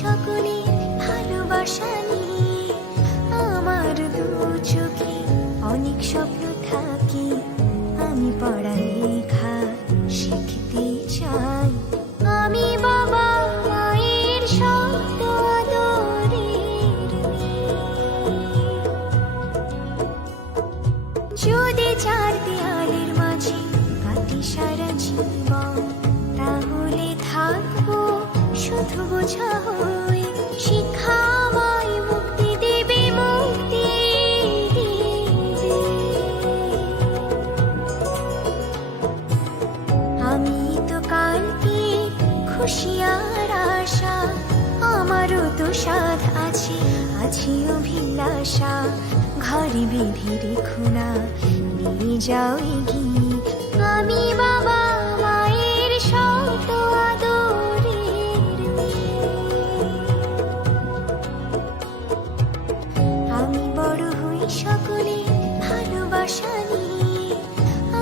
সকলে ভালোবাসা নিয়ে। আমার দু চোখে অনেক স্বপ্ন থাকে, আমি পড়ালেখা শিখতে চাই। আমি বাবা মায়ের শব্দ আদরের মেয়ে। যদি চার দেয়ালের মাঝে কাটি সারা জীবন, তাহলে থাকবো শুধু বোঝা হয়ে। শিক্ষা আমায় মুক্তি দেবে, মুক্তি দেবে। আমি তো কালকে খুশি আর আশা, আমারও তো সাধ আছে, আছে অভিলাষা। ঘরে বেঁধে রেখো না, নিয়ে যাও এগিয়ে। আমি বাবা মায়ের শত আদরের মেয়ে। আমি বড় হই সকলে ভালোবাসা নিয়ে।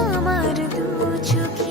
আমার দু চোখে